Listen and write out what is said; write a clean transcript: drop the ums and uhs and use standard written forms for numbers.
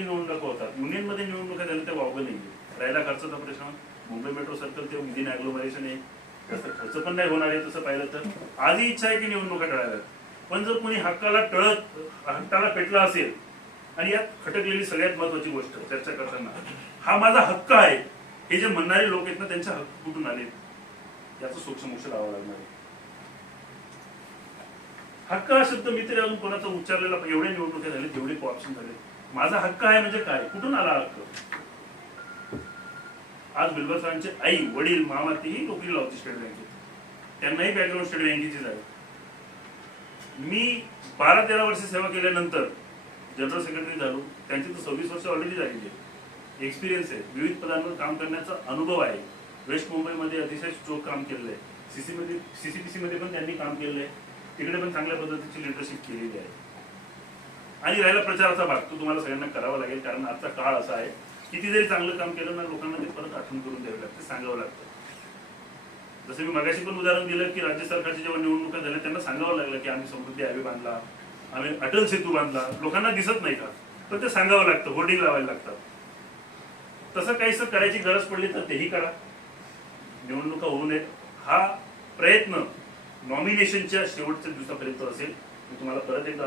निवडणुका होतात, युनियनमध्ये निवडणुका झाल्या ते वावगं नाही. राहिला खर्चाचा प्रश्न, मुंबई मेट्रो सर्कल ते विदिन ॲग्लोमरेशन आहे, तसं खर्च पण नाही होणार आहे. तसं पाहिलं तर आजही इच्छा आहे की निवडणुका टळाव्यात, पण जर कोणी हक्काला पेटला असेल आणि यात खटकलेली सगळ्यात महत्वाची गोष्ट चर्चा करताना, हा माझा हक्क आहे हे जे म्हणणारे लोक आहेत ना, त्यांचे हक्क कुठून आले याचं सूक्ष्मोक्ष लावावं लागणार आहे. हक्क हा शब्द मी तरी अजून कोणाचा उच्चारलेला, एवढ्या निवडणुका झाले, जेवढे कोऑप्शन झाले, माझा हक्क आहे म्हणजे काय, कुठून आला हक्क? आज बिल्बसरांचे आई वडील मामा तेही नोकरीला होती स्टेट बँकेत, त्यांनाही बॅकग्राऊंड स्टेट बँकेची झाली. मी 12-13 वर्ष सेवा केल्यानंतर जनरल सेक्रेटरी झालो, त्यांची तर 26 वर्ष ऑलरेडी झालेली आहे. एक्सपिरियन्स आहे, विविध पदांवर काम करण्याचा अनुभव आहे. वेस्ट मुंबईमध्ये अतिशय चोख काम केलेलं आहे, सीसीपीसी मध्ये पण त्यांनी काम केलेलं आहे, तिकडे पण चांगल्या पद्धतीची लिडरशिप केलेली आहे. आणि राहिला प्रचाराचा भाग, तो तुम्हाला सगळ्यांना करावा लागेल, कारण आजचा काळ असा आहे, किती जरी चांगलं काम केलं ना, लोकांना ते परत आठवण करून द्यावं लागतं, सांगावं लागतं. जसं मी मगाशी पण उदाहरण दिलं की राज्य सरकारच्या जेव्हा निवडणुका झाल्या त्यांना सांगावं लागलं की आम्ही समृद्धी हायवे बांधला, आम्ही अटल सेतू बांधला. लोकांना दिसत नाही का, पण ते सांगावं लागतं, होर्डिंग लावायला लागतात. तसं काहीसं करायची गरज पडली तर तेही करा. निवडणुका होऊ नयेत हा प्रयत्न नॉमिनेशनच्या शेवटच्या दिवसापर्यंत असेल. मी तुम्हाला परत एकदा